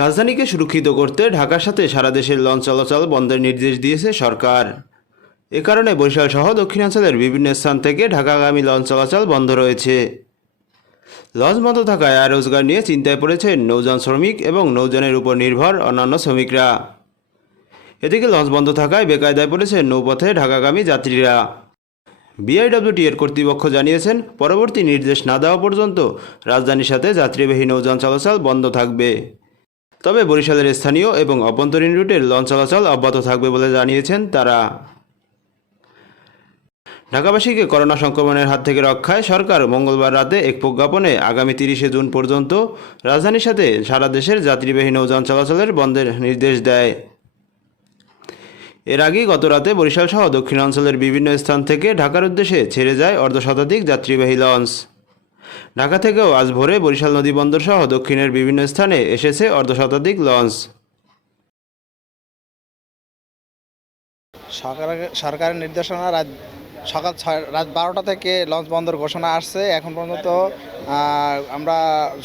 রাজধানীকে সুরক্ষিত করতে ঢাকার সাথে সারা দেশের লঞ্চ চলাচল বন্ধের নির্দেশ দিয়েছে সরকার। এ কারণে বরিশাল সহ দক্ষিণাঞ্চলের বিভিন্ন স্থান থেকে ঢাকাগামী লঞ্চ চলাচল বন্ধ রয়েছে। লঞ্চ বন্ধ থাকায় আয় রোজগার নিয়ে চিন্তায় পড়েছেন নৌযান শ্রমিক এবং নৌযানের উপর নির্ভর অন্যান্য শ্রমিকরা। এদিকে লঞ্চ বন্ধ থাকায় বেকায়দায় পড়েছেন নৌপথে ঢাকাগামী যাত্রীরা। বিআইডব্লিউটি এর কর্তৃপক্ষ জানিয়েছেন, পরবর্তী নির্দেশ না দেওয়া পর্যন্ত রাজধানীর সাথে যাত্রীবাহী নৌযান চলাচল বন্ধ থাকবে। তবে বরিশালের স্থানীয় এবং অভ্যন্তরীণ রুটের লঞ্চ চলাচল অব্যাহত থাকবে বলে জানিয়েছেন তারা। ঢাকাবাসীকে করোনা সংক্রমণের হাত থেকে রক্ষায় সরকার মঙ্গলবার রাতে এক প্রজ্ঞাপনে আগামী তিরিশে জুন পর্যন্ত রাজধানীর সাথে সারা দেশের যাত্রীবাহী নৌযান চলাচলের বন্ধের নির্দেশ দেয়। এর আগে গত রাতে বরিশাল সহ দক্ষিণাঞ্চলের বিভিন্ন স্থান থেকে ঢাকার উদ্দেশ্যে ছেড়ে যায় অর্ধশতাধিক যাত্রীবাহী লঞ্চ। ঢাকা থেকেও আজ ভোরে বরিশাল নদী বন্দর সহ দক্ষিণের বিভিন্ন স্থানে এসেছে অর্ধশতাধিক লঞ্চ। সরকার সরকারের নির্দেশনা রাত সকাল ছয় রাত বারোটা থেকে লঞ্চ বন্ধের ঘোষণা আসছে। এখন পর্যন্ত আমরা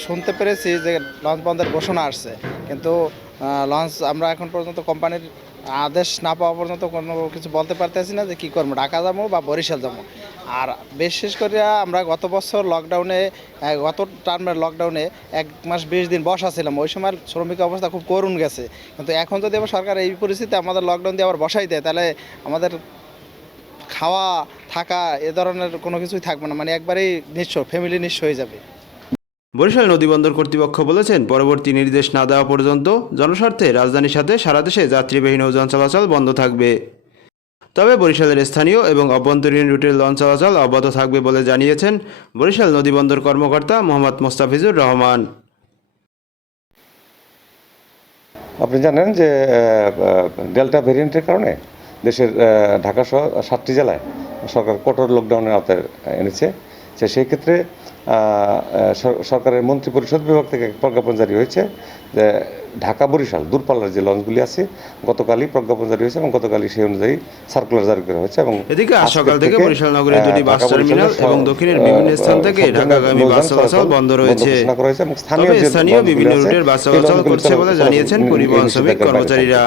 শুনতে পেরেছি যে লঞ্চ বন্ধের ঘোষণা আসছে। কিন্তু লঞ্চ আমরা এখন পর্যন্ত কোম্পানির আদেশ না পাওয়া পর্যন্ত কোনো কিছু বলতে পারতেছি না যে কী করব, ঢাকা যাব বা বরিশাল যাব। আর বিশেষ করে আমরা গত বছর লকডাউনে গত টার্মের লকডাউনে এক মাস বিশ দিন বসা ছিলাম। ওই সময় শ্রমিক অবস্থা খুব করুণ গেছে। কিন্তু এখন যদি আবার সরকার এই পরিস্থিতিতে আমাদের লকডাউন দিয়ে আবার বসাই দেয়, তাহলে আমাদের খাওয়া, থাকা এ ধরনের কোনো কিছুই থাকবে না। মানে একবারেই নিঃস্ব ফ্যামিলি নিঃস্ব হয়ে যাবে। বরিশাল নদীবন্দর কর্তৃপক্ষ বলেছেন, পরবর্তী নির্দেশ না দেওয়া পর্যন্ত জনস্বার্থে রাজধানীর সাথে সারা দেশে যাত্রীবাহী নৌযান চলাচল বন্ধ থাকবে। তবে বরিশালের স্থানীয় এবং অভ্যন্তরীণ রুটের লঞ্চ চলাচল অব্যাহত থাকবে বলে জানিয়েছেন বরিশাল নদীবন্দর কর্মকর্তা মোহাম্মদ মোস্তাফিজুর রহমান। আপনি জানেন যে ডেল্টা ভেরিয়েন্টের কারণে দেশের ঢাকা সহ সাতটি জেলায় সরকার কঠোর লকডাউনের আওতায় এনেছে। সে, সেই ক্ষেত্রে সরকারের মন্ত্রী পরিষদ বিভাগ থেকে প্রজ্ঞাপন জারি হয়েছে যে ঢাকা বরিশাল দূরপাল্লার যে লঞ্চগুলি আছে গতকালই প্রজ্ঞাপন জারি হয়েছে এবং গতকালই সেই অনুযায়ী সার্কুলার জারি করা হয়েছে এবং এদিকে আজ সকাল থেকে বরিশাল নগরের দুটি বাস টার্মিনাল এবং দক্ষিণের বিভিন্ন স্থান থেকে ঢাকাগামী বাস চলাচল বন্ধ রয়েছে এবং স্থানীয় স্থানীয় বিভিন্ন রুটের বাস চলাচল করছে বলে জানিয়েছেন পরিবহন শ্রমিক। কর্মচারীরা